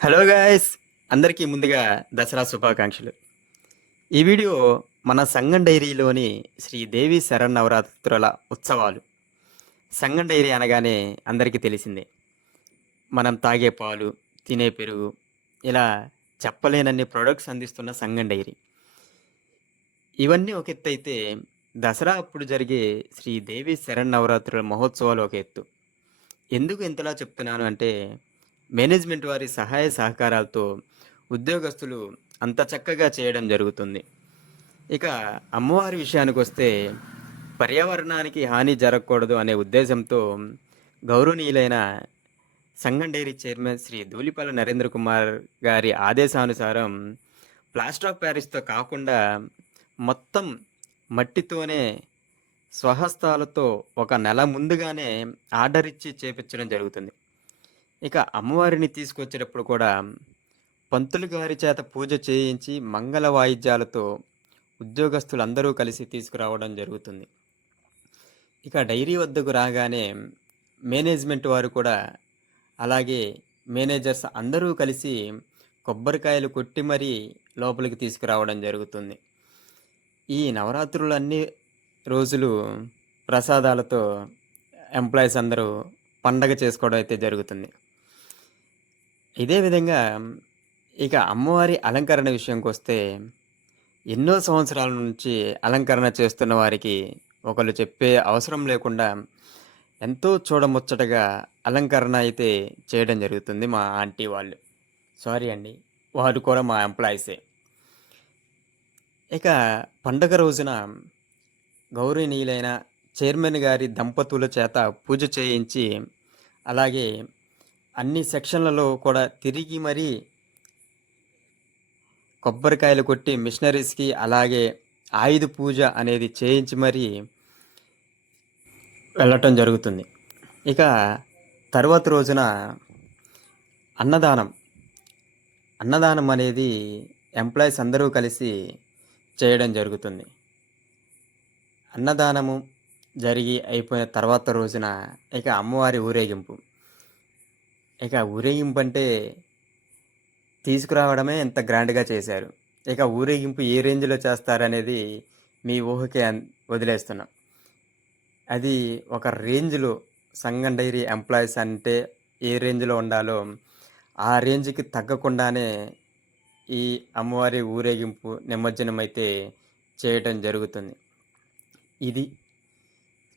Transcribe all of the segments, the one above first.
Hello guys అందరికీ ముందుగా దసరా శుభాకాంక్షలు. ఈ వీడియో మన సంగం డైరీలోని శ్రీ దేవి శరన్నవరాత్రుల ఉత్సవాలు. సంగం డైరీ అనగానే అందరికీ తెలిసిందే. మనం తాగే పాలు తినే పెరుగు ఇలా చెప్పలేనన్ని ప్రొడక్ట్స్ అందిస్తున్న సంగం డైరీ. ఇవన్నీ ఒక ఎత్తు అయితే దసరా అప్పుడు జరిగే శ్రీ దేవి శరన్నవరాత్రుల మహోత్సవాలు ఒక ఎత్తు. ఎందుకు ఇంతలా చెప్తున్నాను అంటే మేనేజ్మెంట్ వారి సహాయ సహకారాలతో ఉద్యోగస్తులు అంత చక్కగా చేయడం జరుగుతుంది. ఇక అమ్మవారి విషయానికి వస్తే పర్యావరణానికి హాని జరగకూడదు అనే ఉద్దేశంతో గౌరవనీయులైన సంగం డైరీ చైర్మన్ శ్రీ ధూళిపాల నరేంద్ర కుమార్ గారి ఆదేశానుసారం ప్లాస్టర్ ఆఫ్ ప్యారిస్తో కాకుండా మొత్తం మట్టితోనే స్వహస్తాలతో ఒక నెల ముందుగానే ఆర్డర్ ఇచ్చి చేపించడం జరుగుతుంది. ఇక అమ్మవారిని తీసుకొచ్చేటప్పుడు కూడా పంతులు గారి చేత పూజ చేయించి మంగళ వాయిద్యాలతో ఉద్యోగస్తులందరూ కలిసి తీసుకురావడం జరుగుతుంది. ఇక డైరీ వద్దకు రాగానే మేనేజ్మెంట్ వారు కూడా అలాగే మేనేజర్స్ అందరూ కలిసి కొబ్బరికాయలు కొట్టి మరీ లోపలికి తీసుకురావడం జరుగుతుంది. ఈ నవరాత్రులు అన్ని రోజులు ప్రసాదాలతో ఎంప్లాయీస్ అందరూ పండగ చేసుకోవడం అయితే జరుగుతుంది. ఇదే విధంగా ఇక అమ్మవారి అలంకరణ విషయంకి వస్తే ఎన్నో సంవత్సరాల నుంచి అలంకరణ చేస్తున్న వారికి ఒకళ్ళు చెప్పే అవసరం లేకుండా ఎంతో చూడముచ్చటగా అలంకరణ అయితే చేయడం జరుగుతుంది మా ఆంటీ వాళ్ళు. సారీ అండి వారు కూడా మా ఎంప్లాయీసే. ఇక పండగ రోజున గౌరవనీయులైన చైర్మన్ గారి దంపతుల చేత పూజ చేయించి అలాగే అన్ని సెక్షన్లలో కూడా తిరిగి మరీ కొబ్బరికాయలు కొట్టి మిషనరీస్కి అలాగే ఆయుధ పూజ అనేది చేయించి మరీ వెళ్ళటం జరుగుతుంది. ఇక తర్వాత రోజున అన్నదానం. అన్నదానం అనేది ఎంప్లాయీస్ అందరూ కలిసి చేయడం జరుగుతుంది. అన్నదానము జరిగి అయిపోయిన తర్వాత రోజున ఇక అమ్మవారి ఊరేగింపు. ఇక ఊరేగింపు అంటే తీసుకురావడమే ఎంత గ్రాండ్గా చేశారు. ఇక ఊరేగింపు ఏ రేంజ్లో చేస్తారనేది మీ ఊహకే వదిలేస్తున్నాం. అది ఒక రేంజ్లో సంగం డైరీ ఎంప్లాయీస్ అంటే ఏ రేంజ్లో ఉండాలో ఆ రేంజ్కి తగ్గకుండానే ఈ అమ్మవారి ఊరేగింపు నిమజ్జనం అయితే చేయటం జరుగుతుంది. ఇది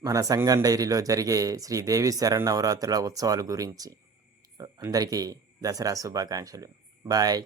మన సంగం డైరీలో జరిగే శ్రీదేవి శరణ్ శరణవరాత్రుల ఉత్సవాల గురించి. అందరికీ దసరా శుభాకాంక్షలు. బాయ్.